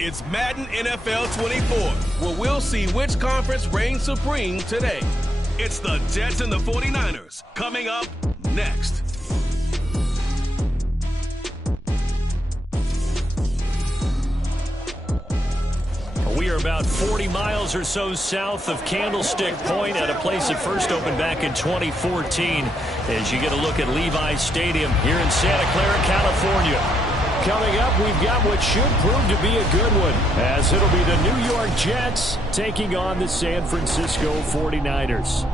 It's Madden NFL 24, where we'll see which conference reigns supreme today. It's the Jets and the 49ers, coming up next. We are about 40 miles or so south of Candlestick Point at a place that first opened back in 2014 as you get a look at Levi's Stadium here in Santa Clara, California. Coming up, we've got what should prove to be a good one, as it'll be the New York Jets taking on the San Francisco 49ers.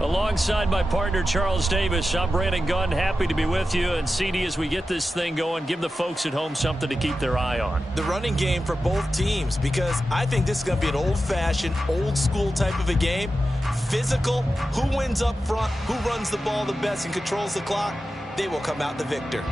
Alongside my partner, Charles Davis, I'm Brandon Gunn. Happy to be with you. And CD, as we get this thing going, give the folks at home something to keep their eye on. The running game for both teams, because I think this is going to be an old-fashioned, old-school type of a game. Physical, who wins up front, who runs the ball the best and controls the clock, they will come out the victor.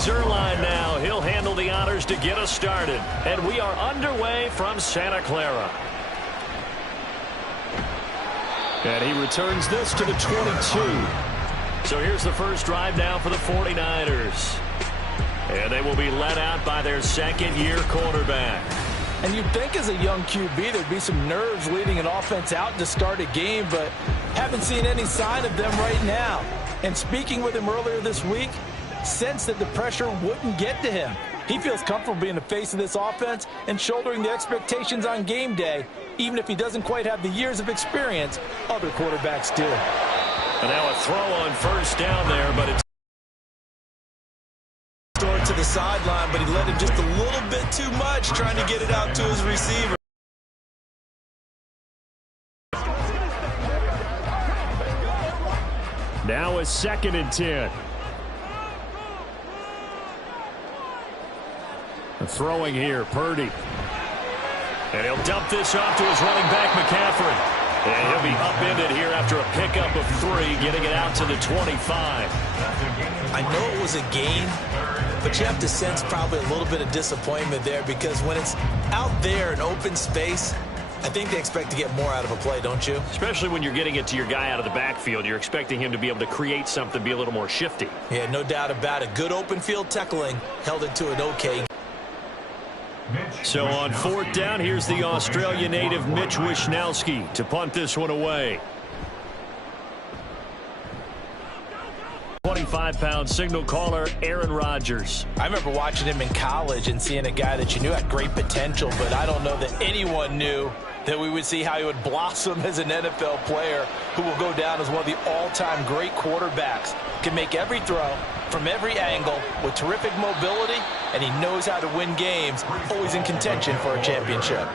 Zerline now. He'll handle the honors to get us started. And we are underway from Santa Clara. And he returns this to the 22. So here's the first drive now for the 49ers. And they will be led out by their second-year quarterback. And you'd think as a young QB there'd be some nerves leading an offense out to start a game, but haven't seen any sign of them right now. And speaking with him earlier this week, sensed that the pressure wouldn't get to him. He feels comfortable being the face of this offense and shouldering the expectations on game day, even if he doesn't quite have the years of experience other quarterbacks do. And now a throw on first down there, but it's to the sideline, but he let him just a little bit too much trying to get it out to his receiver. Now a 2nd and 10. Throwing here, Purdy. And he'll dump this off to his running back, McCaffrey. And he'll be upended here after a pickup of 3, getting it out to the 25. I know it was a gain, but you have to sense probably a little bit of disappointment there, because when it's out there in open space, I think they expect to get more out of a play, don't you? Especially when you're getting it to your guy out of the backfield. You're expecting him to be able to create something, be a little more shifty. Yeah, no doubt about it. Good open field tackling held it to an okay. So on 4th down, here's the Australia native Mitch Wishnowsky to punt this one away. 25-pound signal caller Aaron Rodgers. I remember watching him in college and seeing a guy that you knew had great potential, but I don't know that anyone knew that we would see how he would blossom as an NFL player who will go down as one of the all-time great quarterbacks. Can make every throw from every angle with terrific mobility, and he knows how to win games, always in contention for a championship.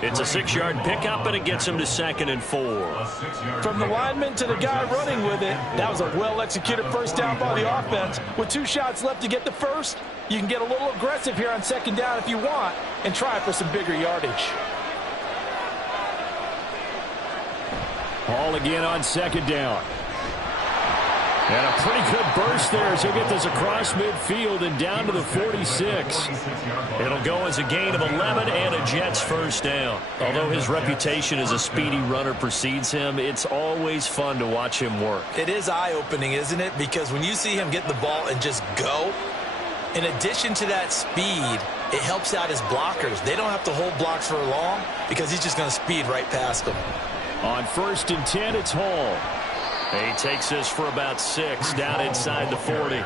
It's a 6-yard pickup, and it gets him to 2nd and 4. From the lineman to the guy running with it, that was a well-executed first down by the offense. With 2 shots left to get the first, you can get a little aggressive here on 2nd down if you want and try for some bigger yardage. Ball again on 2nd down. And a pretty good burst there as he'll get this across midfield and down to the 46. It'll go as a gain of 11 and a Jets first down. Although his reputation as a speedy runner precedes him, it's always fun to watch him work. It is eye-opening, isn't it? Because when you see him get the ball and just go, in addition to that speed, it helps out his blockers. They don't have to hold blocks for long because he's just going to speed right past them. On 1st and 10, it's Hall. He takes this for about 6 down inside the 40.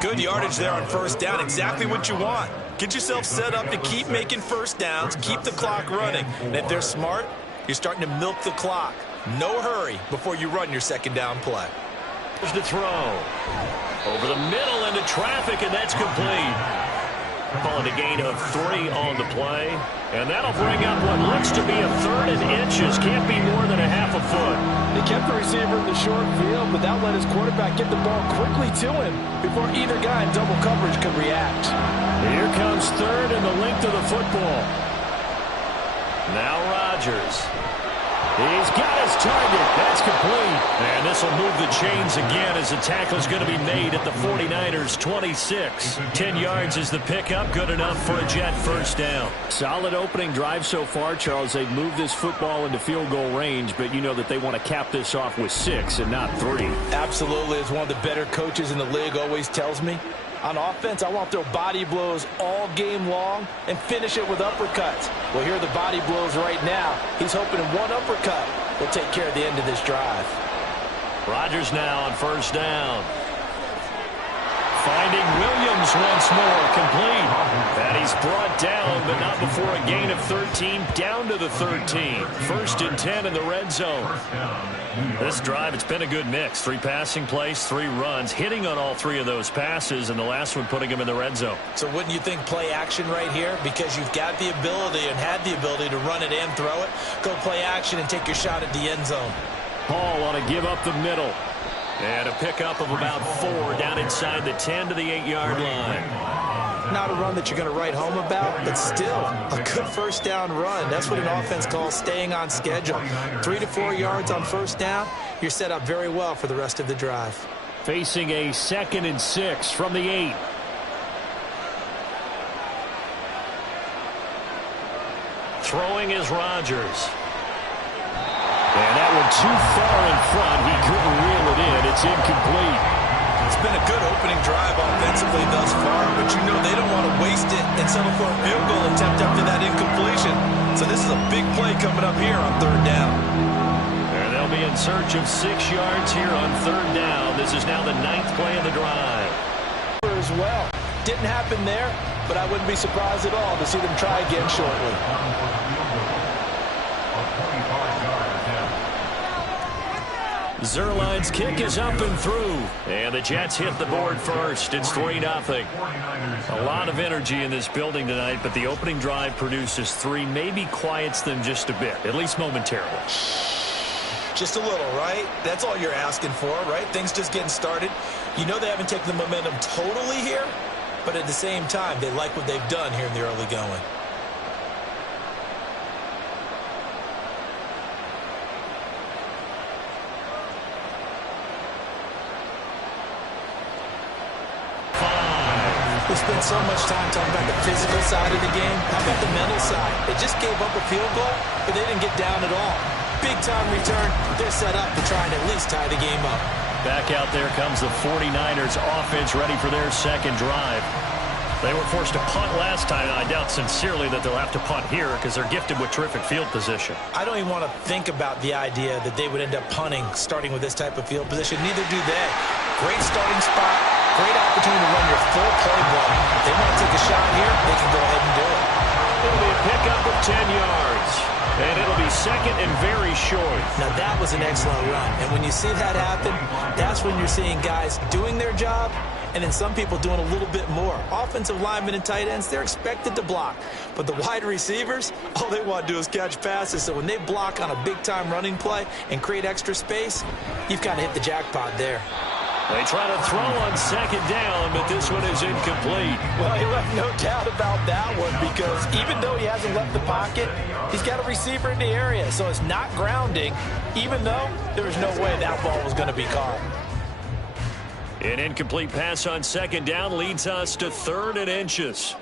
Good yardage there on first down. Exactly what you want. Get yourself set up to keep making first downs, keep the clock running. And if they're smart, you're starting to milk the clock. No hurry before you run your second down play. To throw. Over the middle into traffic, and that's complete. Calling a gain of 3 on the play. And that'll bring up what looks to be a 3rd and inches. Can't be more than a half a foot. They kept the receiver in the short field, but that let his quarterback get the ball quickly to him before either guy in double coverage could react. Here comes 3rd and the length of the football. Now Rodgers. He's got his target. That's complete. And this will move the chains again as the tackle is going to be made at the 49ers 26. 10 yards is the pickup. Good enough for a Jet first down. Solid opening drive so far, Charles. They've moved this football into field goal range, but you know that they want to cap this off with 6 and not 3. Absolutely. As one of the better coaches in the league always tells me, on offense, I want to throw body blows all game long and finish it with uppercuts. Well, here are the body blows right now. He's hoping in one uppercut will take care of the end of this drive. Rodgers now on first down. Finding Williams once more, complete. And he's brought down, but not before a gain of 13, down to the 13. 1st and 10 in the red zone. This drive, it's been a good mix. 3 passing plays, 3 runs, hitting on all 3 of those passes, and the last one putting him in the red zone. So wouldn't you think play action right here? Because you've got the ability and had the ability to run it and throw it. Go play action and take your shot at the end zone. Hall want to give up the middle. And a pickup of about 4 down inside the 10 to the 8-yard line. Not a run that you're going to write home about, but still a good first down run. That's what an offense calls staying on schedule. 3 to 4 yards on first down, you're set up very well for the rest of the drive. Facing a 2nd and 6 from the 8. Throwing is Rodgers. And that one too far in front. He couldn't reel it in. It's incomplete. It's been a good opening drive offensively thus far, but you know they don't want to waste it and settle for a field goal attempt after that incompletion. So this is a big play coming up here on 3rd down. And they'll be in search of 6 yards here on 3rd down. This is now the 9th play of the drive. As well. Didn't happen there, but I wouldn't be surprised at all to see them try again shortly. Zerline's kick is up and through. And the Jets hit the board first. It's 3-0. A lot of energy in this building tonight, but the opening drive produces 3, maybe quiets them just a bit, at least momentarily. Just a little, right? That's all you're asking for, right? Things just getting started. You know they haven't taken the momentum totally here, but at the same time, they like what they've done here in the early going. We spent so much time talking about the physical side of the game. How about the mental side? They just gave up a field goal, but they didn't get down at all. Big-time return. They're set up to try and at least tie the game up. Back out there comes the 49ers offense ready for their 2nd drive. They were forced to punt last time, and I doubt sincerely that they'll have to punt here because they're gifted with terrific field position. I don't even want to think about the idea that they would end up punting starting with this type of field position. Neither do they. Great starting spot. Great opportunity to run your full playbook. If they want to take a shot here, they can go ahead and do it. It'll be a pickup of 10 yards. And it'll be 2nd and very short. Now that was an excellent run. And when you see that happen, that's when you're seeing guys doing their job and then some people doing a little bit more. Offensive linemen and tight ends, they're expected to block. But the wide receivers, all they want to do is catch passes. So when they block on a big-time running play and create extra space, you've kind of hit the jackpot there. They try to throw on 2nd down, but this one is incomplete. Well, he left no doubt about that one because even though he hasn't left the pocket, he's got a receiver in the area. So it's not grounding, even though there was no way that ball was going to be caught. An incomplete pass on 2nd down leads us to 3rd and inches.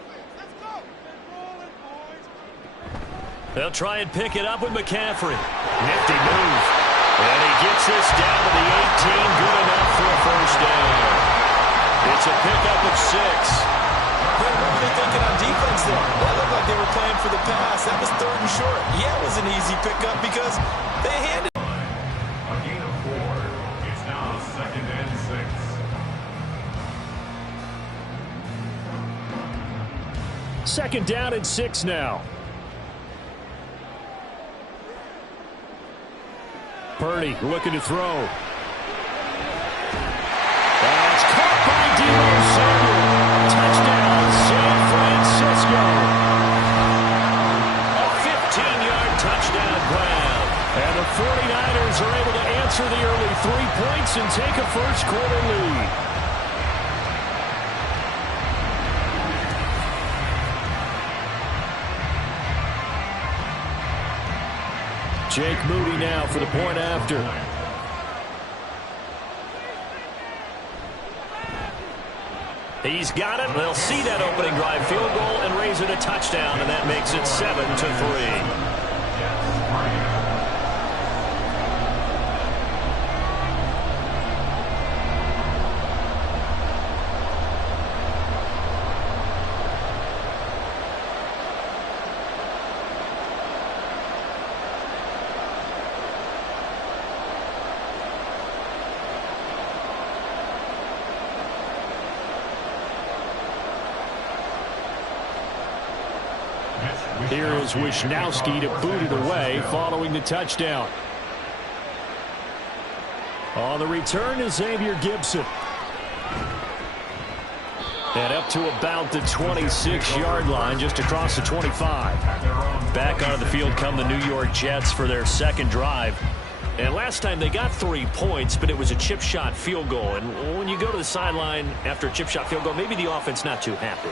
They'll try and pick it up with McCaffrey. Nifty move. And he gets this down to the 18, good enough for a first down. It's a pickup of 6. What were they thinking on defense there? That looked like they were playing for the pass. That was 3rd and short. Yeah, it was an easy pickup because they handed it. A gain of 4. It's now 2nd and 6. 2nd down and 6 now. Purdy looking to throw. answer the early 3 points and take a first-quarter lead. Jake Moody now for the point after. He's got it. They'll see that opening drive field goal and raise it a touchdown, and that makes it 7-3. Here is Wisnowski to boot it away following the touchdown. On the return is Xavier Gibson. And up to about the 26-yard line, just across the 25. Back onto the field come the New York Jets for their second drive. And last time they got 3 points, but it was a chip shot field goal. And when you go to the sideline after a chip shot field goal, maybe the offense not too happy.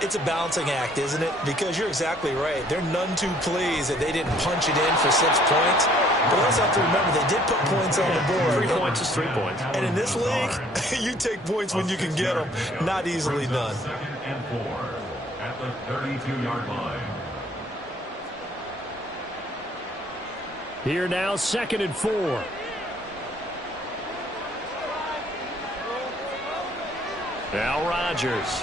It's a balancing act, isn't it? Because you're exactly right. They're none too pleased that they didn't punch it in for 6 points. But also have to remember, they did put points on the board. 3 points is 3 points. And in this league, you take points when you can get them. Not easily done. 2nd and 4 at the 32-yard line. Here now, 2nd and 4. Now Rodgers.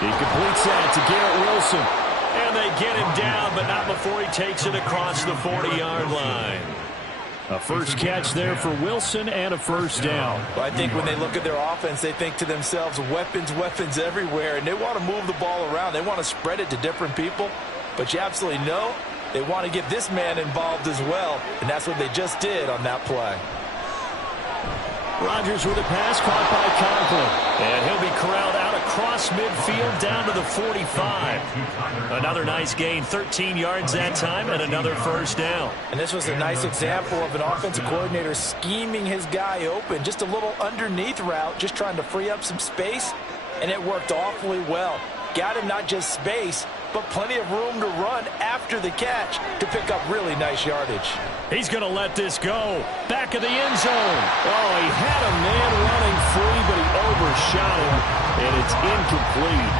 He completes that to Garrett Wilson. And they get him down, but not before he takes it across the 40-yard line. A first catch there for Wilson and a first down. Well, I think when they look at their offense, they think to themselves, weapons, weapons everywhere. And they want to move the ball around. They want to spread it to different people. But you absolutely know they want to get this man involved as well. And that's what they just did on that play. Rodgers with a pass caught by Conklin. And he'll be corralled out across midfield down to the 45. Another nice gain, 13 yards that time, and another first down. And this was a nice example of an offensive coordinator scheming his guy open. Just a little underneath route, just trying to free up some space, and it worked awfully well. Got him not just space, but plenty of room to run after the catch to pick up really nice yardage. He's going to let this go. Back of the end zone. Oh, he had a man running free, but he overshot him, and it's incomplete.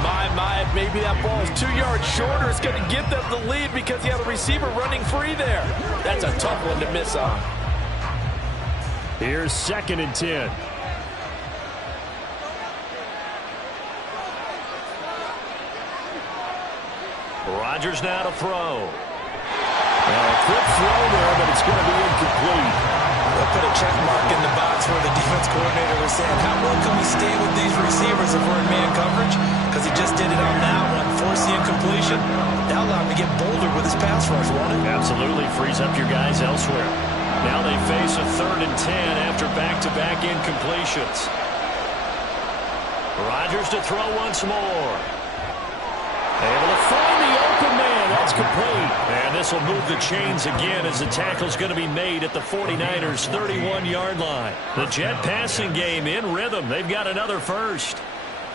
My, maybe that ball is 2 yards shorter. It's going to give them the lead because he had a receiver running free there. That's a tough one to miss on. Here's 2nd and 10. Rodgers now to throw. A quick throw there, but it's going to be incomplete. They'll put a check mark in the box where the defense coordinator was saying, how well can we stay with these receivers if we're in man coverage? Because he just did it on that one, force the incompletion. That'll allow him to get bolder with his pass rush, won't it? Absolutely, frees up your guys elsewhere. Now they face a 3rd and 10 after back-to-back incompletions. Rodgers to throw once more. Able to find the open man. That's complete. And this will move the chains again as the tackle's going to be made at the 49ers' 31-yard line. The Jet passing game in rhythm. They've got another first.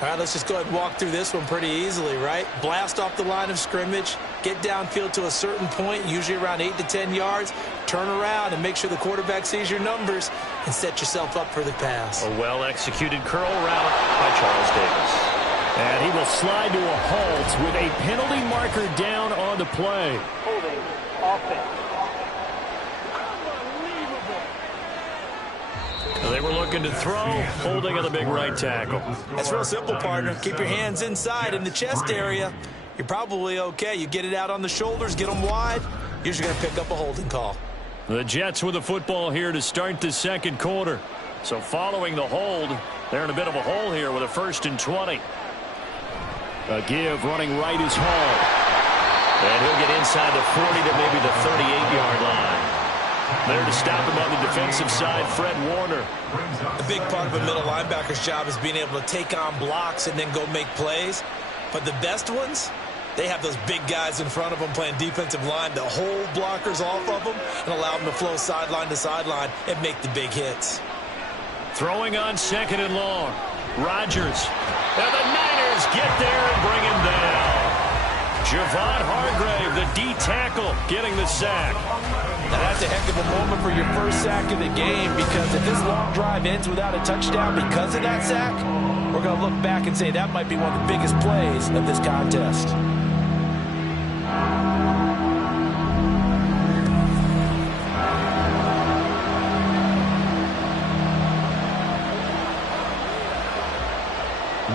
All right, let's just go ahead and walk through this one pretty easily, right? Blast off the line of scrimmage, get downfield to a certain point, usually around 8 to 10 yards, turn around and make sure the quarterback sees your numbers and set yourself up for the pass. A well-executed curl route by Charles Davis. And he will slide to a halt with a penalty marker down on the play. Holding offense. They were looking to throw, holding on the big right tackle. That's real simple, partner. Keep your hands inside in the chest area. You're probably okay. You get it out on the shoulders, get them wide. Usually going to pick up a holding call. The Jets with the football here to start the second quarter. So following the hold, they're in a bit of a hole here with a 1st and 20. A give running right is Hall. And he'll get inside the 40 to maybe the 38-yard line. There to stop him on the defensive side, Fred Warner. A big part of a middle linebacker's job is being able to take on blocks and then go make plays. But the best ones, They have those big guys in front of them playing defensive line to hold blockers off of them and allow them to flow sideline to sideline and make the big hits. Throwing on 2nd and long. Rodgers. And the Niners get there and bring him down. Javon Hargrave, the D tackle, getting the sack. Now that's a heck of a moment for your first sack of the game, because if this long drive ends without a touchdown because of that sack, we're going to look back and say that might be one of the biggest plays of this contest.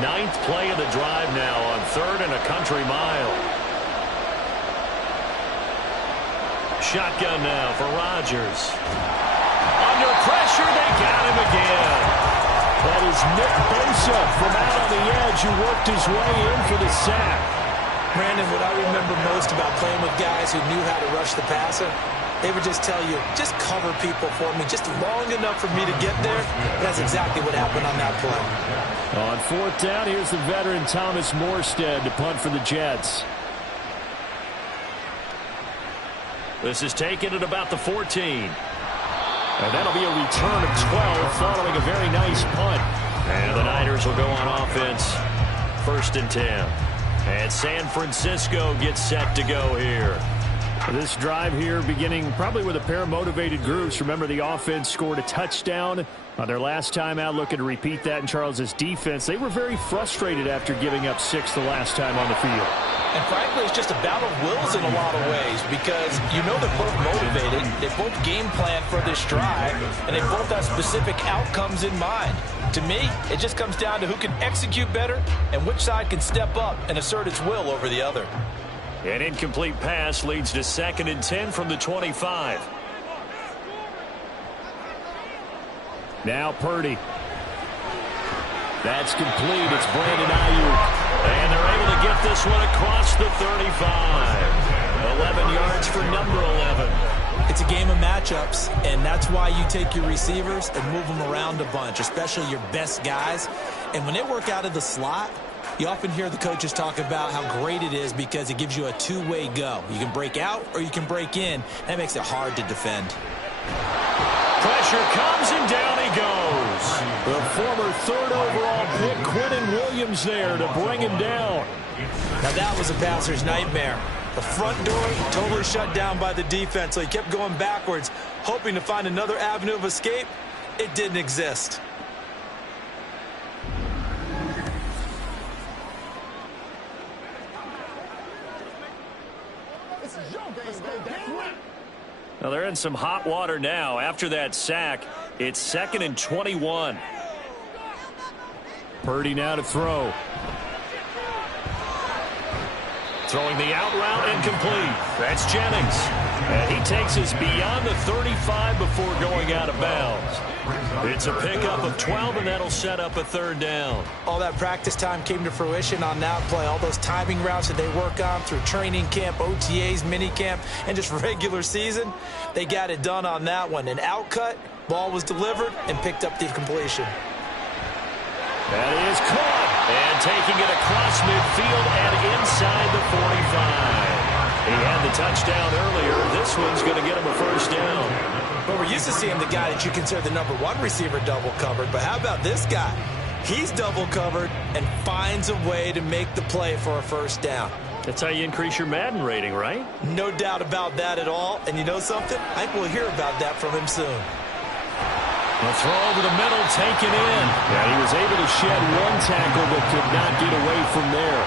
Ninth play of the drive now on 3rd and a country mile. Shotgun now for Rodgers. Under pressure, they got him again. That is Nick Bosa from out on the edge who worked his way in for the sack. Brandon, what I remember most about playing with guys who knew how to rush the passer, they would just tell you, just cover people for me, just long enough for me to get there. That's exactly what happened on that play. On 4th down, here's the veteran Thomas Morstead to punt for the Jets. This is taken at about the 14. And that'll be a return of 12 following a very nice punt. And the Niners will go on offense. 1st and 10. And San Francisco gets set to go here. This drive here beginning probably with a pair of motivated groups. Remember, the offense scored a touchdown on their last time out, looking to repeat that in Charles's defense. They were very frustrated after giving up 6 the last time on the field. And frankly, it's just a battle of wills in a lot of ways, because you know they're both motivated, they both game plan for this drive, and they both have specific outcomes in mind. To me, it just comes down to who can execute better and which side can step up and assert its will over the other. An incomplete pass leads to 2nd and 10 from the 25. Now Purdy. That's complete. It's Brandon Ayuk. And they're able to get this one across the 35. 11 yards for number 11. It's a game of matchups, and that's why you take your receivers and move them around a bunch, especially your best guys. And when they work out of the slot, you often hear the coaches talk about how great it is because it gives you a two-way go. You can break out or you can break in. That makes it hard to defend. Pressure comes and down he goes. The former 3rd overall pick, Quinnen Williams, there to bring him down. Now that was a passer's nightmare. The front door totally shut down by the defense, so he kept going backwards, hoping to find another avenue of escape. It didn't exist. Now they're in some hot water now. After that sack, it's 2nd and 21. Purdy now to throw. Throwing the out route incomplete. That's Jennings. And he takes us beyond the 35 before going out of bounds. It's a pickup of 12, and that'll set up a 3rd down. All that practice time came to fruition on that play. All those timing routes that they work on through training camp, OTAs, minicamp, and just regular season, they got it done on that one. An outcut, ball was delivered, and picked up the completion. That is caught. And taking it across midfield and inside the 45. He had the touchdown earlier. This one's going to get him a 1st down. Well, we're used to seeing the guy that you consider the number 1 receiver double covered, but how about this guy? He's double covered and finds a way to make the play for a 1st down. That's how you increase your Madden rating, right? No doubt about that at all. And you know something? I think we'll hear about that from him soon. The throw over the middle, taken in. Yeah, he was able to shed 1 tackle, but could not get away from there.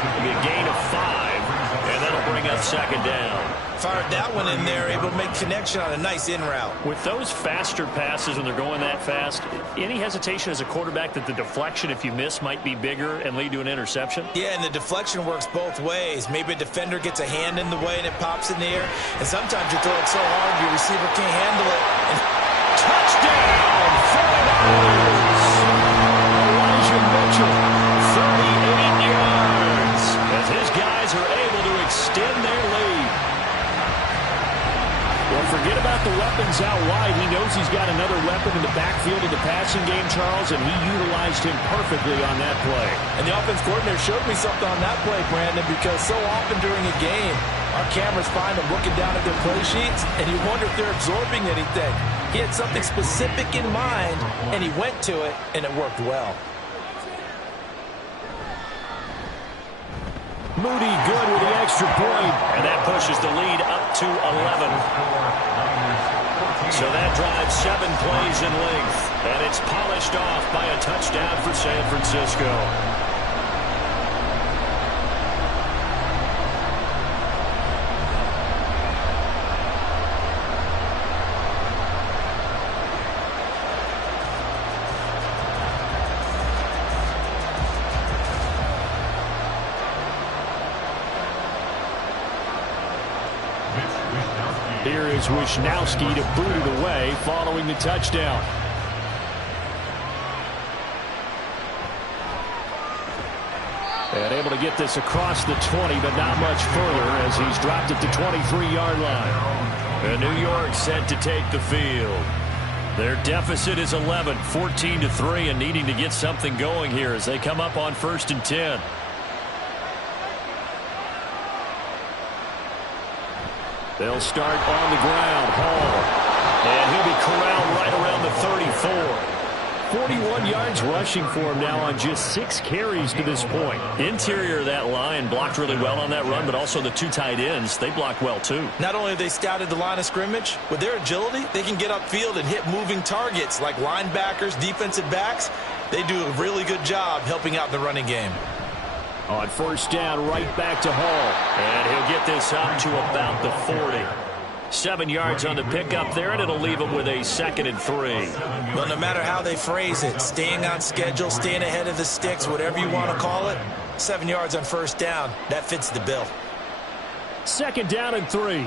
It'll be a gain of 5, and that'll bring up 2nd down. Fired that one in there, able to make connection on a nice in route. With those faster passes when they're going that fast, any hesitation as a quarterback that the deflection, if you miss, might be bigger and lead to an interception? Yeah, and the deflection works both ways. Maybe a defender gets a hand in the way and it pops in the air, and sometimes you throw it so hard your receiver can't handle it. And touchdown, 49ers! Elijah Mitchell, 38 yards, as his guys are able to extend their lead. Well, forget about the weapons out wide. He knows he's got another weapon in the backfield of the passing game, Charles, and he utilized him perfectly on that play. And the offense coordinator showed me something on that play, Brandon, because so often during a game, our cameras find them looking down at their play sheets, and you wonder if they're absorbing anything. He had something specific in mind, and he went to it, and it worked well. Moody good with the extra point, and that pushes the lead up to 11. So that drives 7 plays in length, and it's polished off by a touchdown for San Francisco. Here is Wisnowski to boot it away following the touchdown. And able to get this across the 20, but not much further as he's dropped it to 23-yard line. And New York set to take the field. Their deficit is 11, 14-3, and needing to get something going here as they come up on 1st and 10. They'll start on the ground. Hall. And he'll be corralled right around the 34. 41 yards rushing for him now on just 6 carries to this point. Interior of that line blocked really well on that run, but also the 2 tight ends, they blocked well too. Not only have they scouted the line of scrimmage, with their agility, they can get upfield and hit moving targets like linebackers, defensive backs. They do a really good job helping out the running game. On 1st down, right back to Hall. And he'll get this up to about the 40. 7 yards on the pickup there, and it'll leave him with a 2nd and 3. Well, no matter how they phrase it, staying on schedule, staying ahead of the sticks, whatever you want to call it, 7 yards on 1st down, that fits the bill. 2nd down and 3.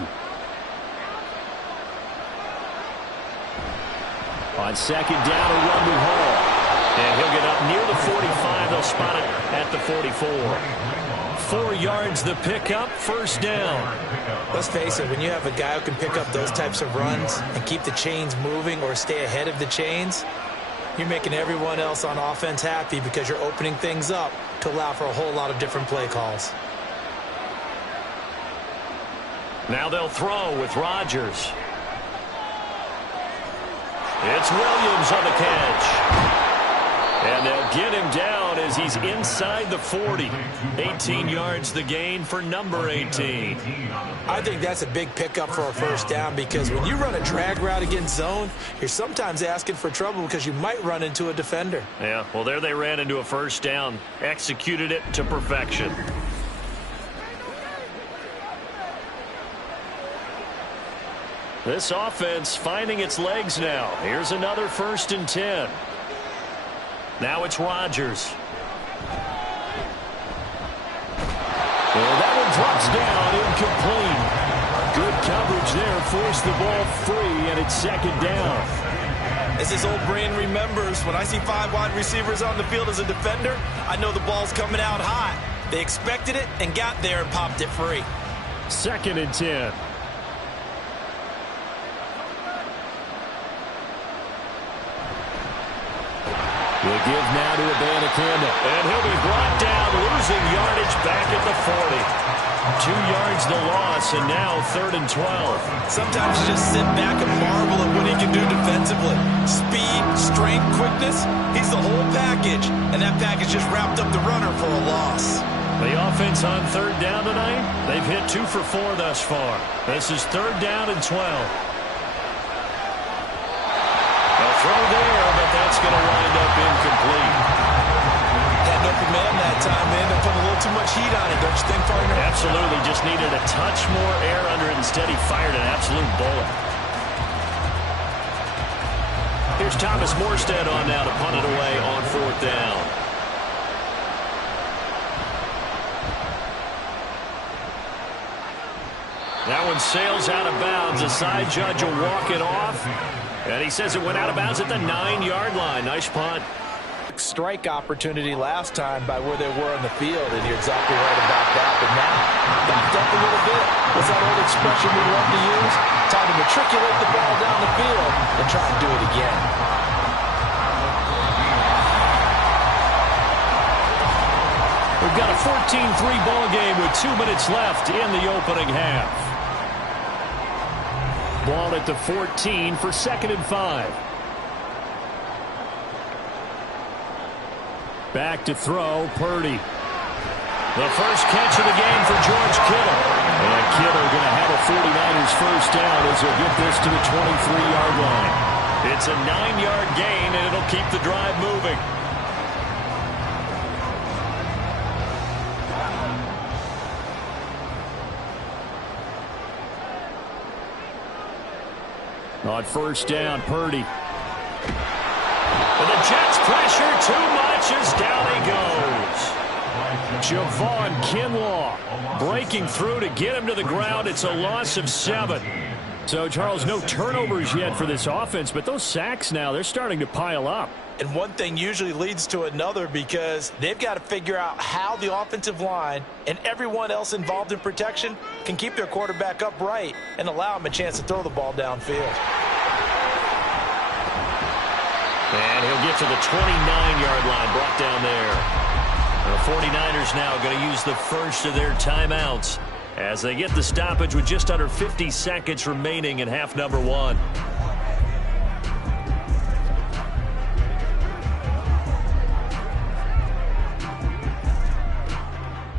On 2nd down, a run with Hall. And he'll get up near the 45. They'll spot it at the 44. 4 yards the pickup, 1st down. Let's face it, when you have a guy who can pick up those types of runs and keep the chains moving or stay ahead of the chains, you're making everyone else on offense happy because you're opening things up to allow for a whole lot of different play calls. Now they'll throw with Rodgers. It's Williams on the catch. And they'll get him down as he's inside the 40. 18 yards the gain for number 18. I think that's a big pickup for a 1st down because when you run a drag route against zone, you're sometimes asking for trouble because you might run into a defender. Yeah, well, there they ran into a 1st down. Executed it to perfection. This offense finding its legs now. Here's another 1st and 10. Now it's Rodgers. Well, that one drops down, incomplete. Good coverage there, forced the ball free, and it's 2nd down. As his old brain remembers, when I see 5 wide receivers on the field as a defender, I know the ball's coming out hot. They expected it and got there and popped it free. 2nd and 10. We'll give now to Abanikanda. And he'll be brought down, losing yardage back at the 40. 2 yards the loss, and now 3rd and 12. Sometimes you just sit back and marvel at what he can do defensively. Speed, strength, quickness, he's the whole package. And that package just wrapped up the runner for a loss. The offense on 3rd down tonight, they've hit 2 for 4 thus far. This is 3rd down and 12. They'll throw there, but that's going to wind up incomplete. Had no command that time, man. They're putting a little too much heat on it, don't you think, partner? Absolutely. Just needed a touch more air under it. Instead, he fired an absolute bullet. Here's Thomas Morstead on now to punt it away on 4th down. That one sails out of bounds. The side judge will walk it off. And he says it went out of bounds at the 9-yard line. Nice punt. Strike opportunity last time by where they were on the field, and you're exactly right about that. But now, backed up a little bit. What's that old expression we love to use? Time to matriculate and try and do it again. We've got a 14-3 ball game with 2 minutes left in the opening half. Ball at the 14 for 2nd and 5. Back to throw, Purdy. The first catch of the game for George Kittle. And Kittle going to have a 49ers first down as he'll get this to the 23-yard line. It's a 9-yard gain, and it'll keep the drive moving. On first down, Purdy. And the Jets pressure too much as down he goes. Javon Kinlaw breaking through to get him to the ground. It's a loss of 7. So, Charles, no turnovers yet for this offense, but those sacks now, they're starting to pile up. And one thing usually leads to another because they've got to figure out how the offensive line and everyone else involved in protection can keep their quarterback upright and allow him a chance to throw the ball downfield. And he'll get to the 29-yard line, brought down there. The 49ers now going to use the first of their timeouts as they get the stoppage with just under 50 seconds remaining in half number 1.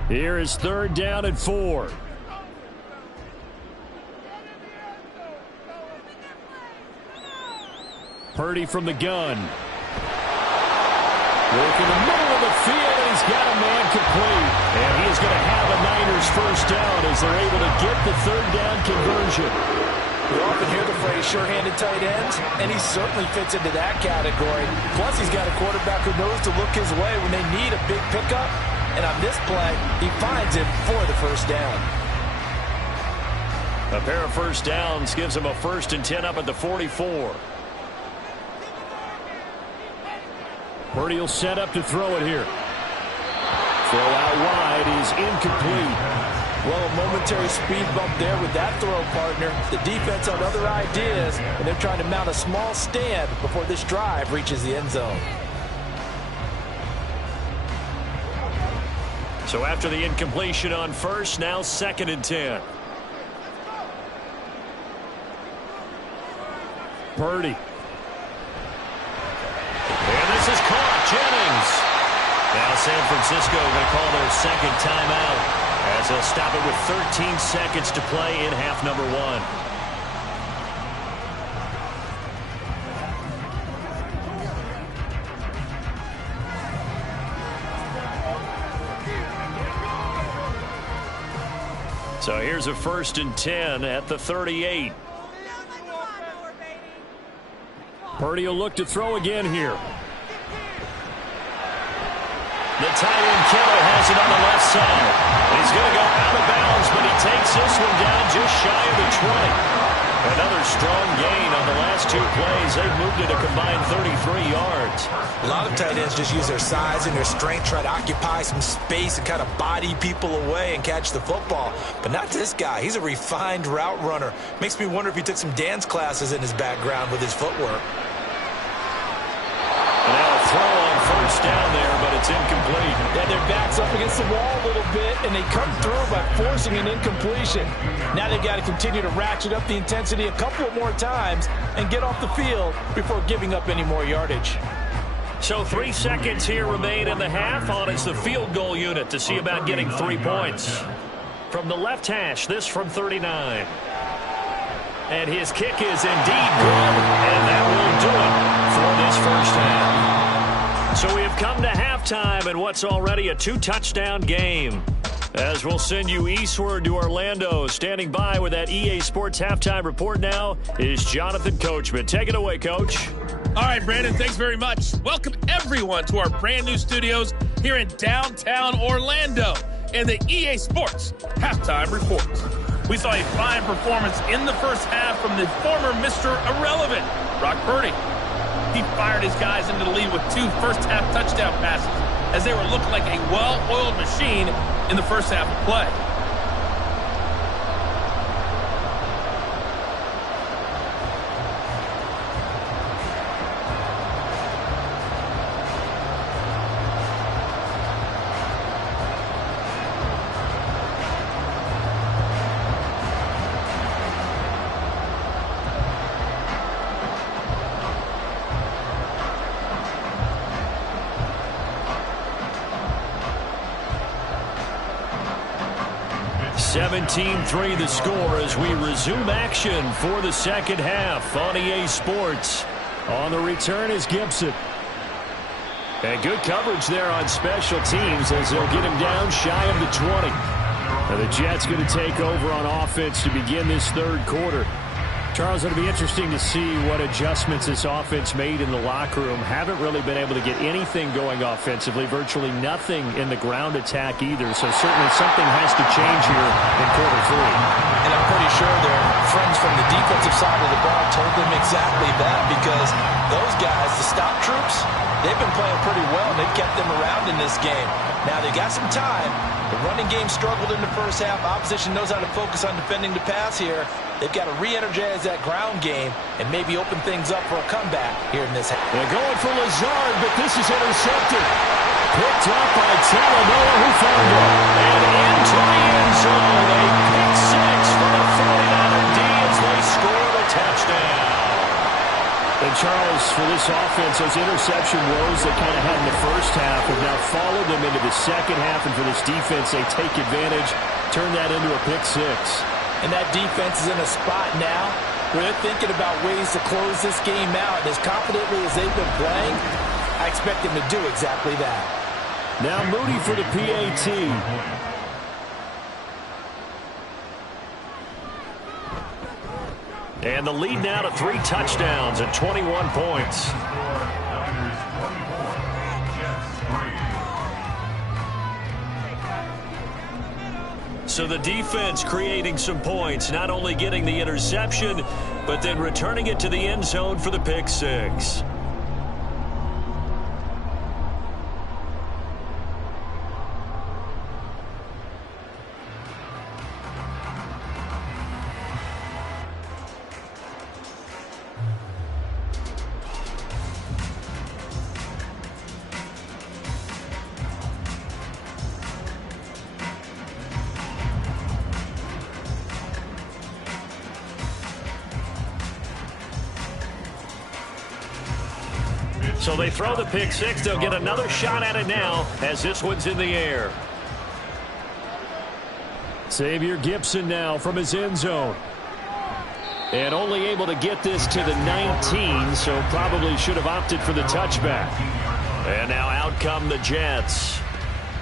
Here is 3rd down and 4. Purdy from the gun. Look in the middle of the field, and he's got a man complete. And he is going to have a Niners first down as they're able to get the 3rd down conversion. We often hear the phrase sure-handed tight ends, and he certainly fits into that category. Plus, he's got a quarterback who knows to look his way when they need a big pickup. And on this play, he finds him for the first down. A pair of first downs gives him a 1st and 10 up at the 44. Purdy will set up to throw it here. Throw out wide is incomplete. Well, a momentary speed bump there with that throw, partner. The defense had other ideas, and they're trying to mount a small stand before this drive reaches the end zone. So after the incompletion on first, now 2nd and 10. Purdy. And this is caught. Jennings. Now San Francisco going to call their 2nd timeout as they'll stop it with 13 seconds to play in half number 1. So here's a 1st and 10 at the 38. Purdy will look to throw again here. The tight end Kittle has it on the left side. He's going to go out of bounds, but he takes this one down just shy of the 20. Another strong gain on the last 2 plays. They've moved it a combined 33 yards. A lot of tight ends just use their size and their strength, try to occupy some space and kind of body people away and catch the football. But not this guy. He's a refined route runner. Makes me wonder if he took some dance classes in his background with his footwork. And now a throw on first down there, but it's incomplete. Yeah, their back's up against the wall a little bit, and they come through by forcing an incompletion. Now they've got to continue to ratchet up the intensity a couple of more times and get off the field before giving up any more yardage. So 3 seconds here remain in the half on it's the field goal unit to see about getting 3 points. From the left hash, this from 39. And his kick is indeed good, and that will do it for this first half. So we have come to halftime in what's already a 2-touchdown game. As we'll send you eastward to Orlando. Standing by with that EA Sports halftime report now is Jonathan Coachman. Take it away, Coach. All right, Brandon, thanks very much. Welcome, everyone, to our brand new studios here in downtown Orlando and the EA Sports halftime report. We saw a fine performance in the first half from the former Mr. Irrelevant, Brock Purdy. He fired his guys into the lead with 2 first-half touchdown passes as they were looking like a well-oiled machine in the first half of play. 17-3 the score as we resume action for the second half on EA Sports. On the return is Gibson. And good coverage there on special teams as they'll get him down shy of the 20. Now the Jets going to take over on offense to begin this third quarter. Charles, it'll be interesting to see what adjustments this offense made in the locker room. Haven't really been able to get anything going offensively, virtually nothing in the ground attack either. So certainly something has to change here in quarter three. And I'm pretty sure their friends from the defensive side of the ball told them exactly that, because those guys, the stop troops, they've been playing pretty well. They've kept them around in this game. Now they got some time. The running game struggled in the first half. Opposition knows how to focus on defending the pass here. They've got to re-energize that ground game and maybe open things up for a comeback here in this half. They're going for Lazard, but this is intercepted. Picked up by Talanoa, who found it. And into the end zone. A pick six for the 49er D as they score a touchdown. And Charles, for this offense, those interception woes they kind of had in the first half have now followed them into the second half. And for this defense, they take advantage, turn that into a pick six. And that defense is in a spot now where they're thinking about ways to close this game out. As confidently as they've been playing, I expect them to do exactly that. Now Moody for the PAT. And the lead now to 3 touchdowns at 21 points. So the defense creating some points, not only getting the interception, but then returning it to the end zone for the pick six. So they throw the pick six. They'll get another shot at it now as this one's in the air. Xavier Gibson now from his end zone. And only able to get this to the 19, so probably should have opted for the touchback. And now out come the Jets.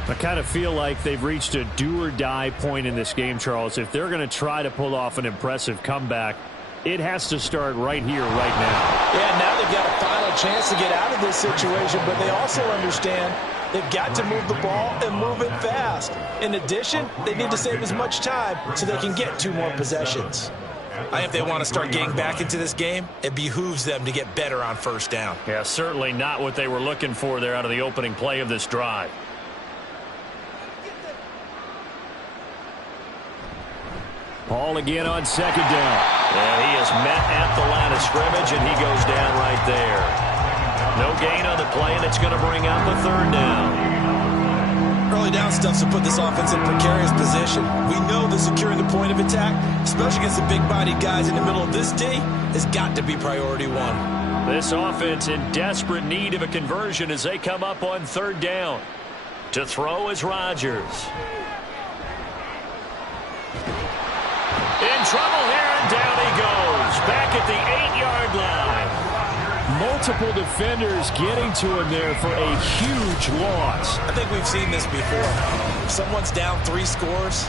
I kind of feel like they've reached a do-or-die point in this game, Charles. If they're going to try to pull off an impressive comeback, it has to start right here, right now. Yeah, now they've got a final chance to get out of this situation, but they also understand they've got to move the ball and move it fast. In addition, they need to save as much time so they can get 2 more possessions. I think if they want to start getting back into this game, it behooves them to get better on first down. Yeah, certainly not what they were looking for there out of the opening play of this drive. Ball again on second down. And he is met at the line of scrimmage, and he goes down right there. No gain on the play, and it's going to bring up a third down. Early down stuff's to put this offense in precarious position. We know that securing the point of attack, especially against the big-bodied guys in the middle of this D, has got to be priority one. This offense in desperate need of a conversion as they come up on third down. To throw is Rodgers. In trouble here, and down he goes. Back at the 8-yard line. Multiple defenders getting to him there for a huge loss. I think we've seen this before. If someone's down 3 scores,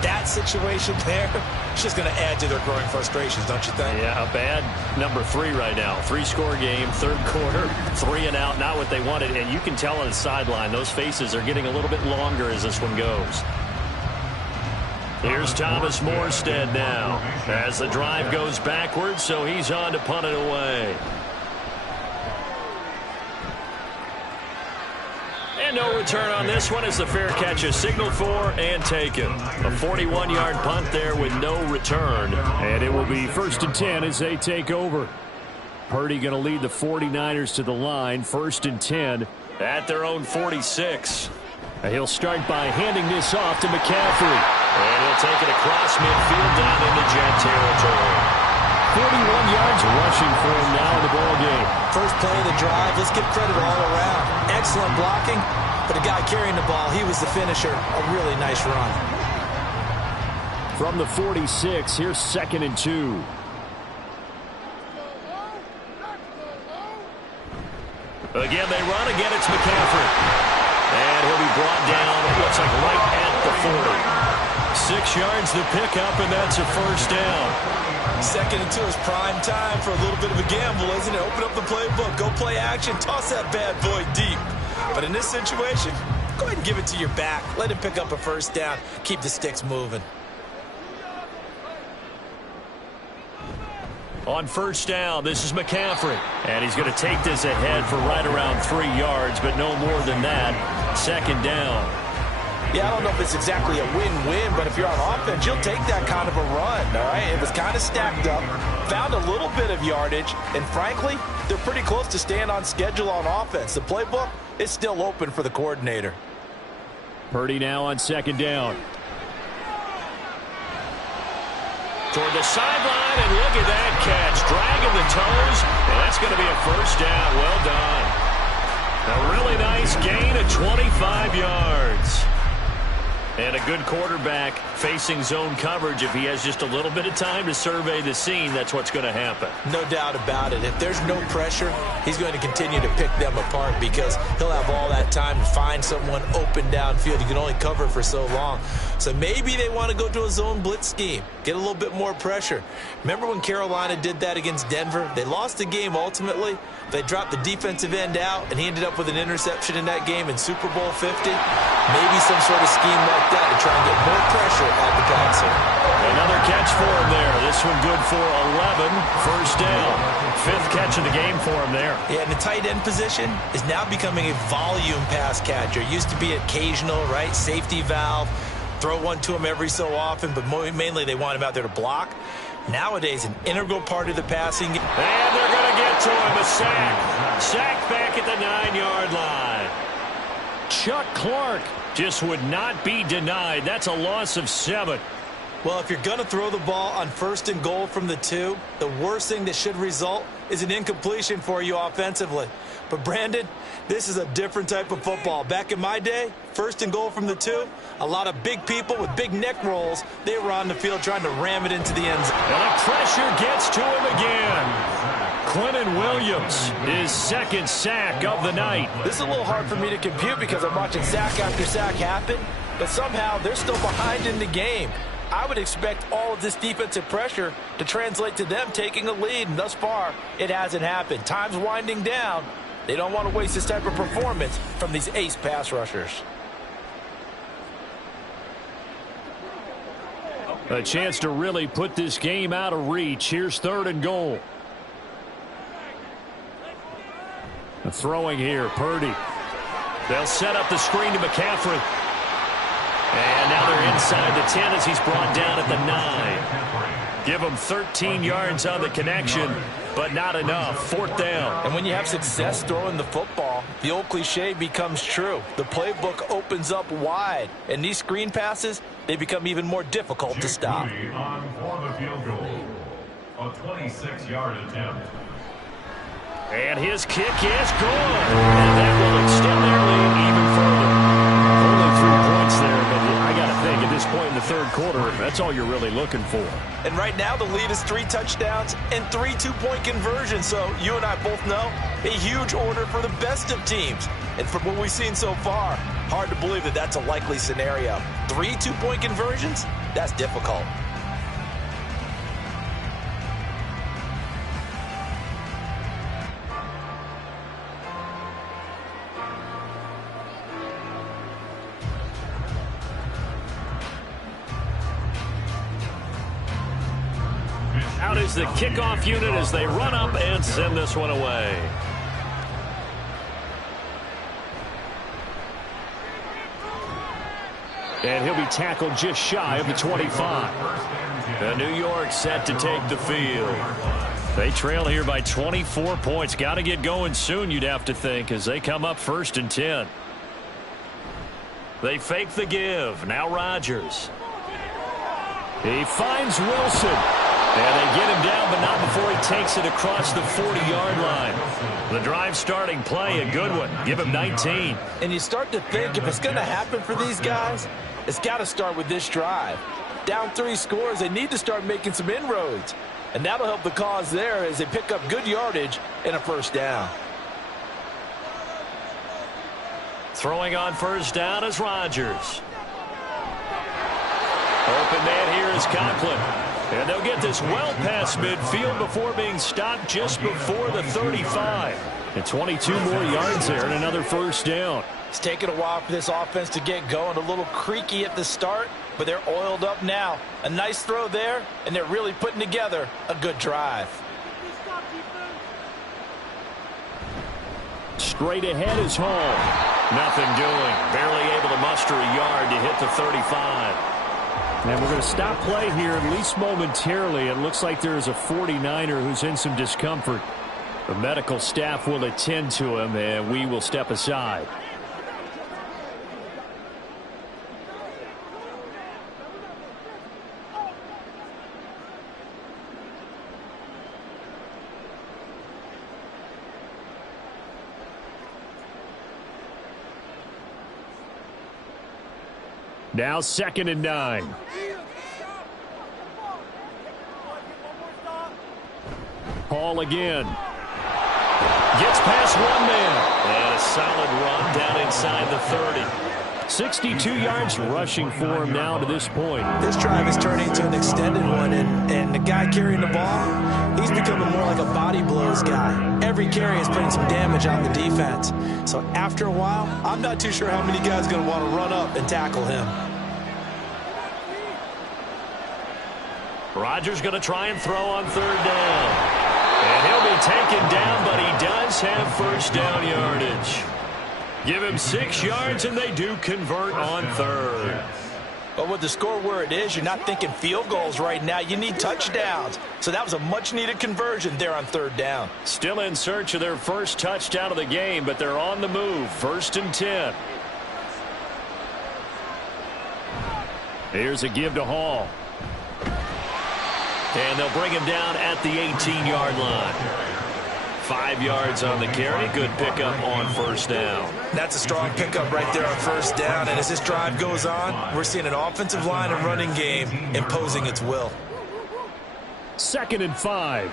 that situation there, it's just going to add to their growing frustrations, don't you think? Yeah, a bad number 3 right now. 3-score game, third quarter, 3 and out, not what they wanted. And you can tell on the sideline, those faces are getting a little bit longer as this one goes. Here's Thomas Morstead now as the drive goes backwards, so he's on to punt it away. And no return on this one as the fair catch is signaled for and taken. A 41-yard punt there with no return. And it will be 1st and 10 as they take over. Purdy going to lead the 49ers to the line, 1st and 10. At their own 46. He'll start by handing this off to McCaffrey. And he'll take it across midfield down into Jet territory. 41 yards rushing for him now in the ball game. First play of the drive, let's give credit all around. Excellent blocking, but the guy carrying the ball, he was the finisher. A really nice run. From the 46, here's 2nd and 2. Again, they run. Again, it's McCaffrey. And he'll be brought down, looks like right at the 40. 6 yards the pickup, and that's a first down. 2nd and 2 is prime time for a little bit of a gamble, isn't it? Open up the playbook, go play action, toss that bad boy deep. But in this situation, go ahead and give it to your back. Let him pick up a first down. Keep the sticks moving. On first down, this is McCaffrey. And he's going to take this ahead for right around 3 yards, but no more than that. 2nd down. Yeah, I don't know if it's exactly a win-win, but if you're on offense, you'll take that kind of a run, all right? It was kind of stacked up, found a little bit of yardage, and frankly, they're pretty close to staying on schedule on offense. The playbook is still open for the coordinator. Purdy now on 2nd down. Toward the sideline, and look at that catch. Dragging the toes, and that's going to be a first down. Well done. A really nice gain of 25 yards. And a good quarterback facing zone coverage. If he has just a little bit of time to survey the scene, that's what's going to happen. No doubt about it. If there's no pressure, he's going to continue to pick them apart because he'll have all that time to find someone open downfield. You can only cover for so long. So maybe they want to go to a zone blitz scheme, get a little bit more pressure. Remember when Carolina did that against Denver? They lost the game ultimately. They dropped the defensive end out, and he ended up with an interception in that game in Super Bowl 50. Maybe some sort of scheme like that to try and get more pressure at the passer. Another catch for him there. This one good for 11. First down. 5th catch of the game for him there. Yeah, and the tight end position is now becoming a volume pass catcher. Used to be occasional, right? Safety valve. Throw one to him every so often, but mainly they want him out there to block. Nowadays, an integral part of the passing game. And they're going to get to him. A sack. Sack back at the 9-yard line. Chuck Clark just would not be denied. That's a loss of 7. Well, if you're going to throw the ball on 1st and goal from the 2, the worst thing that should result is an incompletion for you offensively. But, Brandon, this is a different type of football. Back in my day, 1st and goal from the 2, a lot of big people with big neck rolls, they were on the field trying to ram it into the end zone. And the pressure gets to him again. Quentin Williams, his 2nd sack of the night. This is a little hard for me to compute because I'm watching sack after sack happen, but somehow they're still behind in the game. I would expect all of this defensive pressure to translate to them taking a lead, and thus far, it hasn't happened. Time's winding down. They don't want to waste this type of performance from these ace pass rushers. A chance to really put this game out of reach. Here's 3rd and goal. Throwing here, Purdy. They'll set up the screen to McCaffrey. And now they're inside the 10 as he's brought down at the 9. Give him 13 yards on the connection, but not enough. 4th down. And when you have success throwing the football, the old cliche becomes true. The playbook opens up wide, and these screen passes, they become even more difficult to stop. On for the field goal. A 26-yard attempt. And his kick is good. And that will extend their lead even further. Only 3 points there, but I got to think at this point in the 3rd quarter, that's all you're really looking for. And right now the lead is 3 touchdowns and 3 2-point conversions. So you and I both know a huge order for the best of teams. And from what we've seen so far, hard to believe that that's a likely scenario. 3 2-point conversions? That's difficult. Out is the kickoff unit as they run up and send this one away. And he'll be tackled just shy of the 25. And New York set to take the field. They trail here by 24 points. Got to get going soon, you'd have to think, as they come up 1st and 10. They fake the give. Now Rodgers. He finds Wilson. And they get him down, but not before he takes it across the 40-yard line. The drive starting play, a good one. Give him 19. And you start to think if it's going to happen for these guys, it's got to start with this drive. Down 3 scores, they need to start making some inroads. And that'll help the cause there as they pick up good yardage and a first down. Throwing on first down is Rodgers. Open man here is Conklin. And they'll get this well past midfield before being stopped just before the 35. And 22 more yards there and another first down. It's taken a while for this offense to get going. A little creaky at the start, but they're oiled up now. A nice throw there, and they're really putting together a good drive. Straight ahead is Hall. Nothing doing. Barely able to muster a yard to hit the 35. And we're going to stop play here, at least momentarily. It looks like there's a 49er who's in some discomfort. The medical staff will attend to him, and we will step aside. Now 2nd and 9. Hall again. Gets past one man. And a solid run down inside the 30. 62 yards rushing for him now to this point. This drive is turning into an extended one, and the guy carrying the ball, he's becoming more like a body blows guy. Every carry is putting some damage on the defense. So after a while, I'm not too sure how many guys are going to want to run up and tackle him. Rodgers going to try and throw on 3rd down. And he'll be taken down, but he does have first down yardage. Give him 6 yards, and they do convert on 3rd. But with the score where it is, you're not thinking field goals right now. You need touchdowns. So that was a much-needed conversion there on 3rd down. Still in search of their first touchdown of the game, but they're on the move. 1st and 10. Here's a give to Hall. And they'll bring him down at the 18-yard line. 5 yards on the carry. Good pickup on first down. That's a strong pickup right there on first down. And as this drive goes on, we're seeing an offensive line and running game imposing its will. 2nd and 5.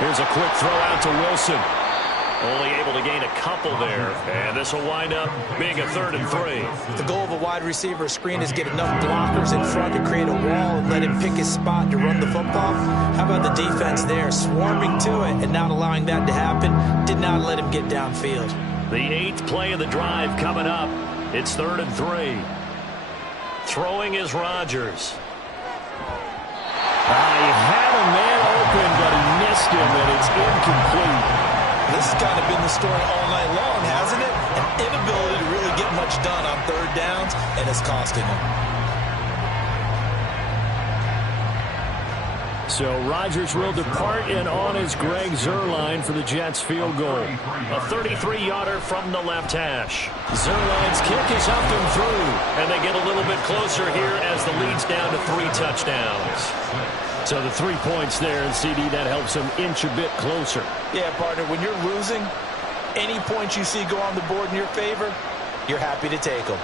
Here's a quick throw out to Wilson. Only able to gain a couple there. And this will wind up being a 3rd and 3. The goal of a wide receiver screen is get enough blockers in front to create a wall and let him pick his spot to run the football. How about the defense there, swarming to it and not allowing that to happen? Did not let him get downfield. The 8th play of the drive coming up. It's 3rd and 3. Throwing is Rodgers. He had a man open, but he missed him, and it's incomplete. This has kind of been the story all night long, hasn't it? An inability to really get much done on 3rd downs, and it's costing him. So Rodgers will depart, and on is Greg Zuerlein for the Jets field goal. A 33-yarder from the left hash. Zuerlein's kick is up and through, and they get a little bit closer here as the lead's down to 3 touchdowns. So the 3 points there, and CD, that helps them inch a bit closer. Yeah, partner, when you're losing, any points you see go on the board in your favor, you're happy to take them.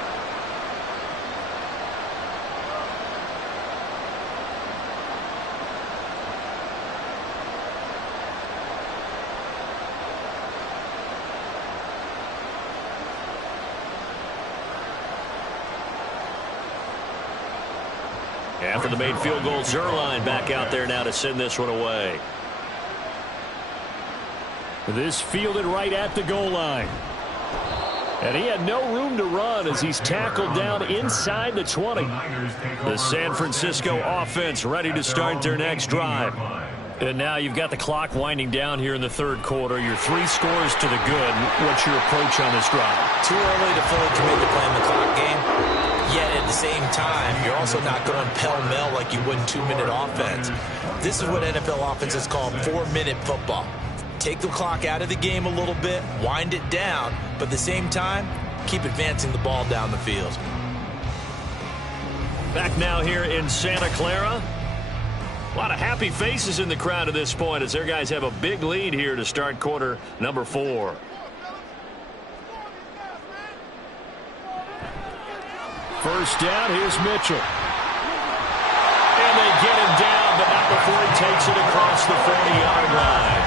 After the made field goal, Zuerlein back out there now to send this one away. This fielded right at the goal line. And he had no room to run as he's tackled down inside the 20. The San Francisco offense ready to start their next drive. And now you've got the clock winding down here in the 3rd quarter. You're 3 scores to the good. What's your approach on this drive? Too early to fully commit to playing the clock game. Yet at the same time, you're also not going pell-mell like you would in 2-minute offense. This is what NFL offenses call 4-minute football. Take the clock out of the game a little bit, wind it down, but at the same time, keep advancing the ball down the field. Back now here in Santa Clara. A lot of happy faces in the crowd at this point as their guys have a big lead here to start quarter number 4. first down. Here's Mitchell. And they get him down, but not before he takes it across the 40-yard line.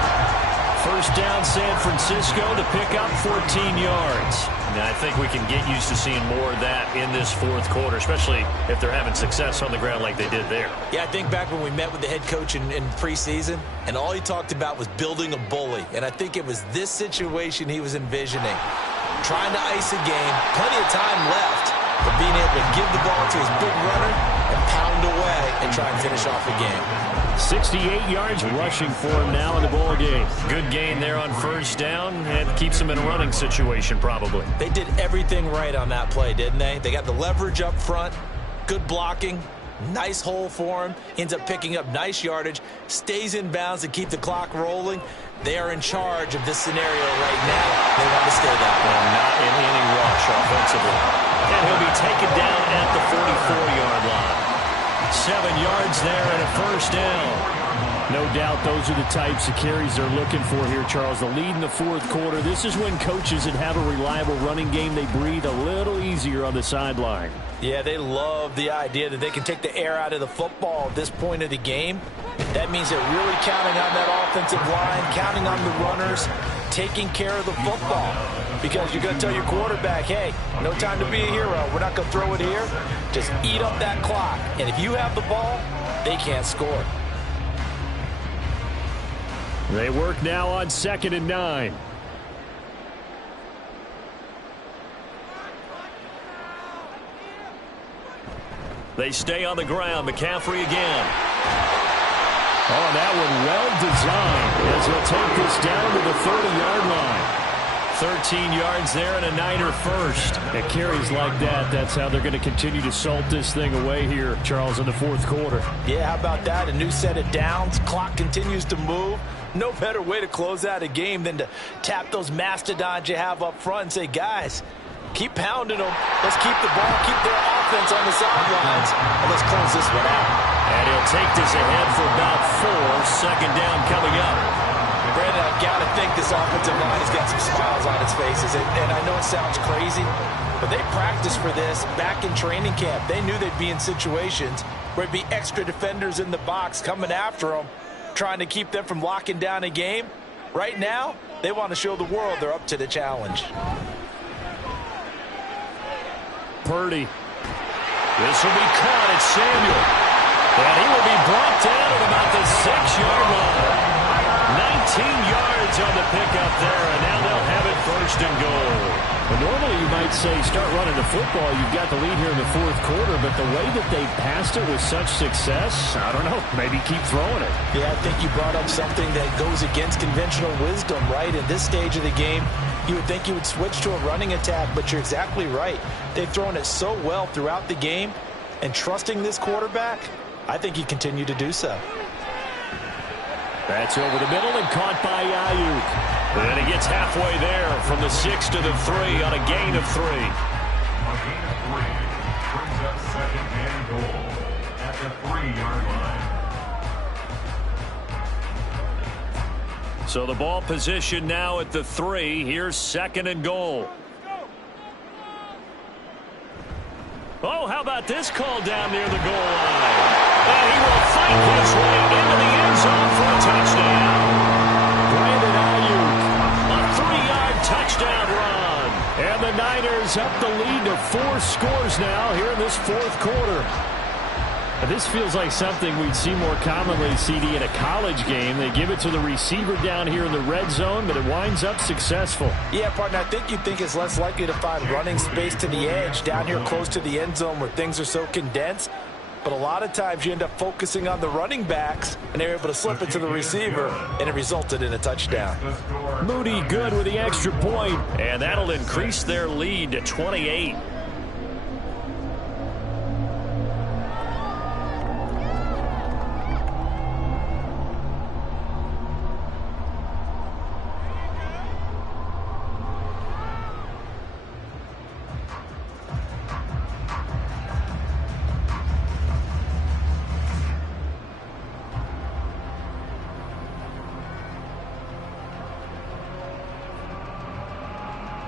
First down, San Francisco to pick up 14 yards. And I think we can get used to seeing more of that in this fourth quarter, especially if they're having success on the ground like they did there. Yeah, I think back when we met with the head coach in preseason, and all he talked about was building a bully. And I think it was this situation he was envisioning. Trying to ice a game, plenty of time left, but being able to give the ball to his big runner and pound away and try and finish off the game. 68 yards rushing for him now in the ball game. Good gain there on first down, and keeps him in a running situation probably. They did everything right on that play, didn't they? They got the leverage up front, good blocking, nice hole for him, ends up picking up nice yardage, stays in bounds to keep the clock rolling. They are in charge of this scenario right now. They want to stay that way. Not in any rush offensively. And he'll be taken down at the 44-yard line. 7 yards there and a first down. No doubt those are the types of carries they're looking for here, Charles. The lead in the fourth quarter. This is when coaches that have a reliable running game, they breathe a little easier on the sideline. Yeah, they love the idea that they can take the air out of the football at this point of the game. That means they're really counting on that offensive line, counting on the runners, taking care of the football. Because you're going to tell your quarterback, hey, no time to be a hero. We're not going to throw it here. Just eat up that clock. And if you have the ball, they can't score. They work now on 2nd and 9. They stay on the ground. McCaffrey again. Oh, that one well designed as he'll take this down to the 30-yard line. 13 yards there and a Niner first. At carries like that, that's how they're going to continue to salt this thing away here, Charles, in the fourth quarter. Yeah, how about that? A new set of downs. Clock continues to move. No better way to close out a game than to tap those mastodons you have up front and say, guys, keep pounding them. Let's keep the ball, keep their offense on the sidelines, and let's close this one out. And he'll take this ahead for about 4. Second down coming up. Brandon, I've got to think this offensive line has got some smiles on its faces. And I know it sounds crazy, but they practiced for this back in training camp. They knew they'd be in situations where it'd be extra defenders in the box coming after them, trying to keep them from locking down a game. Right now, they want to show the world they're up to the challenge. Purdy. This will be caught at Samuel. And he will be brought down at about the 6-yard line. 19 yards on the pickup there, and now they'll have it first and goal. Well, normally you might say start running the football. You've got the lead here in the fourth quarter, but the way that they passed it with such success, I don't know, maybe keep throwing it. Yeah, I think you brought up something that goes against conventional wisdom, right? At this stage of the game, you would think you would switch to a running attack, but you're exactly right. They've thrown it so well throughout the game, and trusting this quarterback, I think you continue to do so. That's over the middle and caught by Ayuk. And he gets halfway there from the 6 to the 3 on a gain of 3. A gain of 3 brings up second and goal at the 3-yard line. So the ball position now at the 3. Here's second and goal. Oh, how about this call down near the goal line? And he will fight his way into the end zone for a touchdown. Brandon Ayuk. A 3-yard touchdown run. And the Niners up the lead to 4 scores now here in this fourth quarter. This feels like something we'd see more commonly, CD, in a college game. They give it to the receiver down here in the red zone, but it winds up successful. Yeah, partner, I think you'd think it's less likely to find running space to the edge down here close to the end zone where things are so condensed. But a lot of times you end up focusing on the running backs, and they're able to slip it to the receiver, and it resulted in a touchdown. Moody good with the extra point. And that'll increase their lead to 28.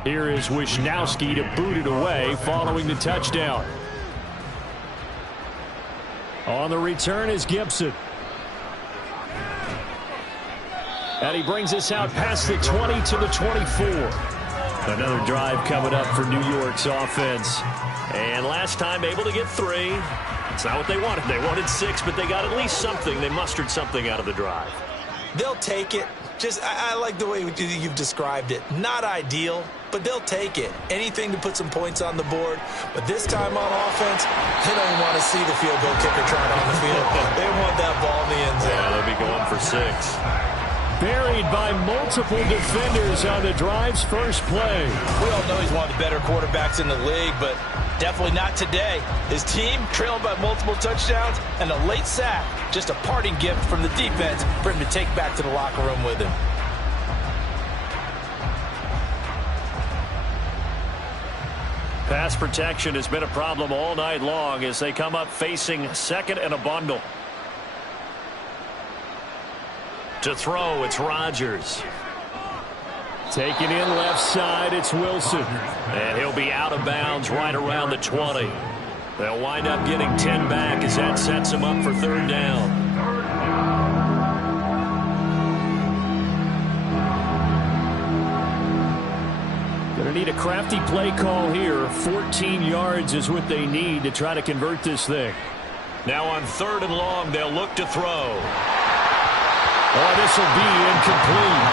Here is Wisnowski to boot it away following the touchdown. On the return is Gibson. And he brings us out past the 20 to the 24. Another drive coming up for New York's offense. And last time able to get 3. It's not what they wanted. They wanted 6, but they got at least something. They mustered something out of the drive. They'll take it. I like the way you've described it. Not ideal, but they'll take it. Anything to put some points on the board. But this time on offense, they don't even want to see the field goal kicker trying on the field. They want that ball in the end zone. Yeah, they'll be going for 6. Buried by multiple defenders on the drive's first play. We all know he's one of the better quarterbacks in the league, but definitely not today. His team trailing by multiple touchdowns and a late sack. Just a parting gift from the defense for him to take back to the locker room with him. Pass protection has been a problem all night long as they come up facing second and a bundle. To throw, it's Rodgers. Taking in left side, it's Wilson. And he'll be out of bounds right around the 20. They'll wind up getting 10 back as that sets them up for 3rd down. Going to need a crafty play call here. 14 yards is what they need to try to convert this thing. Now on 3rd and long, they'll look to throw. Oh, this will be incomplete.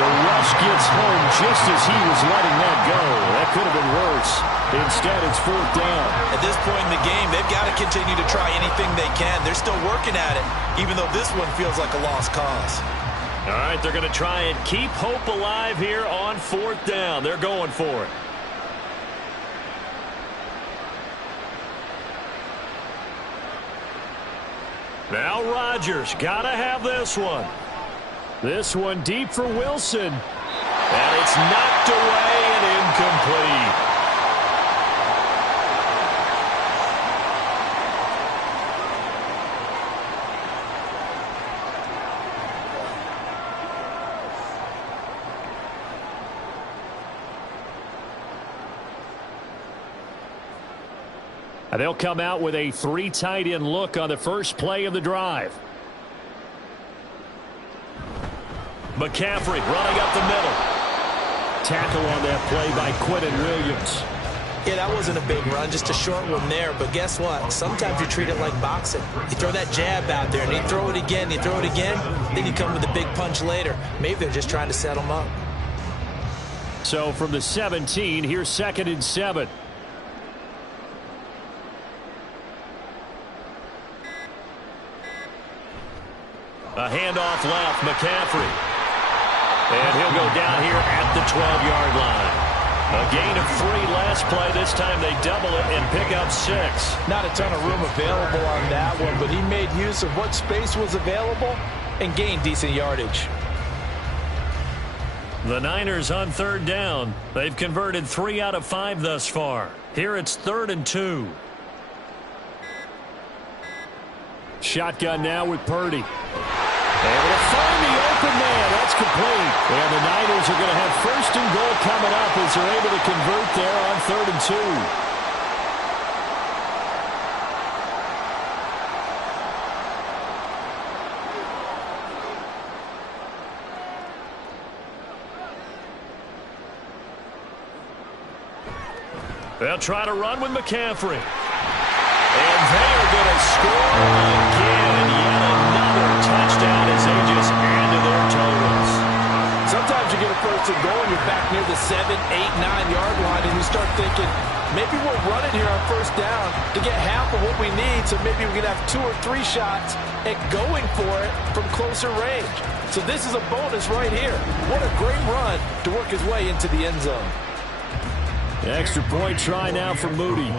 The rush gets home just as he was letting that go. That could have been worse. Instead, it's 4th down. At this point in the game, they've got to continue to try anything they can. They're still working at it, even though this one feels like a lost cause. All right, they're going to try and keep hope alive here on 4th down. They're going for it. Now Rodgers, gotta have this one. This one deep for Wilson. And it's knocked away and incomplete. They'll come out with a 3 tight end look on the first play of the drive. McCaffrey running up the middle. Tackle on that play by Quentin Williams. Yeah, that wasn't a big run, just a short one there. But guess what? Sometimes you treat it like boxing. You throw that jab out there, and you throw it again, then you come with a big punch later. Maybe they're just trying to set them up. So from the 17, here's 2nd and 7. A handoff left, McCaffrey. And he'll go down here at the 12-yard line. A gain of 3 last play. This time they double it and pick up 6. Not a ton of room available on that one, but he made use of what space was available and gained decent yardage. The Niners on 3rd down. They've converted 3 out of 5 thus far. Here it's 3rd and 2. Shotgun now with Purdy. Able to find the open man. That's complete. And the Niners are going to have 1st and goal coming up as they're able to convert there on 3rd and 2. They'll try to run with McCaffrey. And they're going to score again. Yet another touchdown as they just add to their totals. Sometimes you get a 1st and goal and you're back near the 7, 8, 9-yard line, and you start thinking, maybe we're running here on 1st down to get half of what we need, so maybe we can have 2 or 3 shots at going for it from closer range. So this is a bonus right here. What a great run to work his way into the end zone. Extra point try now for Moody.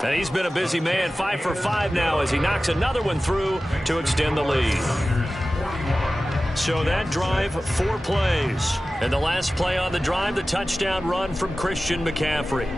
And he's been a busy man, 5 for 5 now as he knocks another one through to extend the lead. So that drive, 4 plays. And the last play on the drive, the touchdown run from Christian McCaffrey.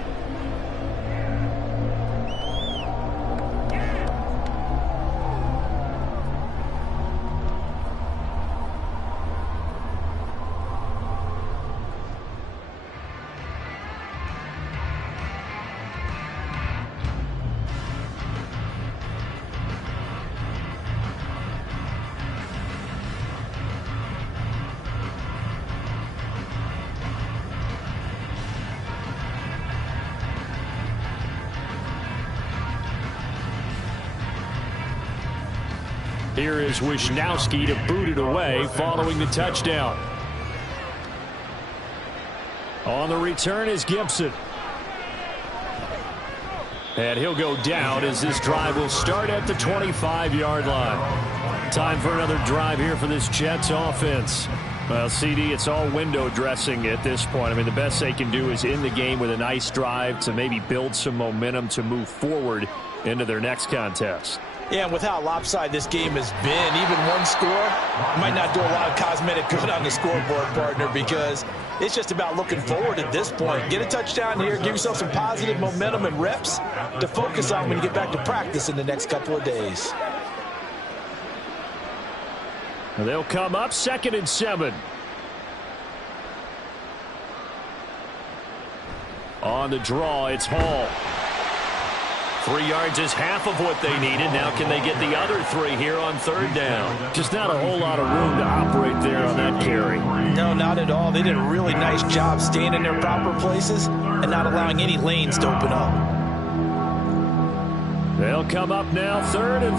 Here is Wisnowski to boot it away following the touchdown. On the return is Gibson. And he'll go down as this drive will start at the 25-yard line. Time for another drive here for this Jets offense. Well, CD, it's all window dressing at this point. I mean, the best they can do is end the game with a nice drive to maybe build some momentum to move forward into their next contest. Yeah, and with how lopsided this game has been, even one score might not do a lot of cosmetic good on the scoreboard, partner, because it's just about looking forward at this point. Get a touchdown here, give yourself some positive momentum and reps to focus on when you get back to practice in the next couple of days. They'll come up 2nd and 7. On the draw, it's Hall. 3 yards is half of what they needed. Now can they get the other 3 here on 3rd down? Just not a whole lot of room to operate there on that carry. No, not at all. They did a really nice job staying in their proper places and not allowing any lanes to open up. They'll come up now 3rd and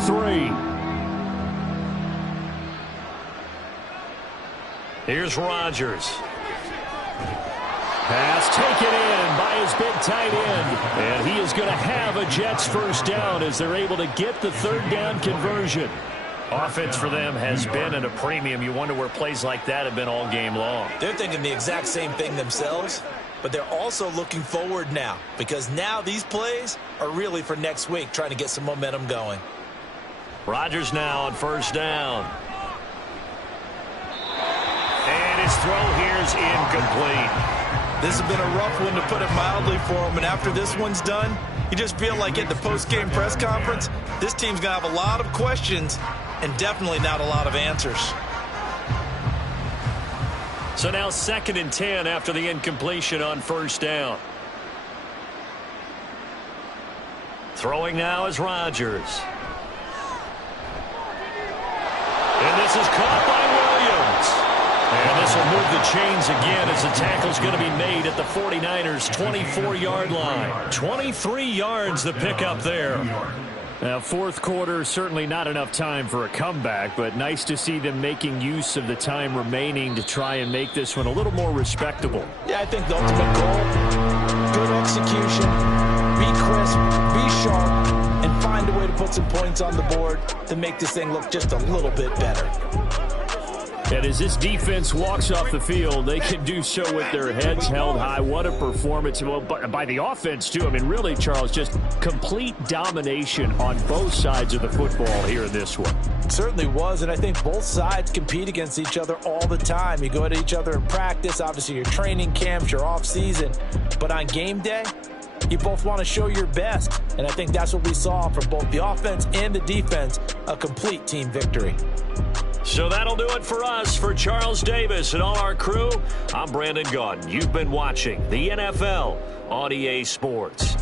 3. Here's Rodgers. Pass taken in by his big tight end. And he is going to have a Jets first down as they're able to get the 3rd down conversion. Offense for them has been at a premium. You wonder where plays like that have been all game long. They're thinking the exact same thing themselves, but they're also looking forward now because now these plays are really for next week, trying to get some momentum going. Rodgers now on 1st down. And his throw here is incomplete. This has been a rough one, to put it mildly, for him. And after this one's done, you just feel like at the post-game press conference, this team's going to have a lot of questions and definitely not a lot of answers. So now 2nd and 10 after the incompletion on 1st down. Throwing now is Rodgers. And this is caught by Williams. And this will move the chains again as the tackle's going to be made at the 49ers' 24-yard line. 23 yards the pickup there. Now, 4th quarter, certainly not enough time for a comeback, but nice to see them making use of the time remaining to try and make this one a little more respectable. Yeah, I think the ultimate goal, good execution, be crisp, be sharp, and find a way to put some points on the board to make this thing look just a little bit better. And as this defense walks off the field, they can do so with their heads held high. What a performance by the offense, too. I mean, really, Charles, just complete domination on both sides of the football here in this one. It certainly was, and I think both sides compete against each other all the time. You go at each other in practice, obviously your training camps, your off-season. But on game day, you both want to show your best, and I think that's what we saw from both the offense and the defense, a complete team victory. So that'll do it for us. For Charles Davis and all our crew, I'm Brandon Gaudin. You've been watching the NFL on EA Sports.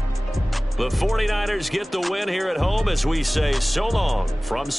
The 49ers get the win here at home as we say so long from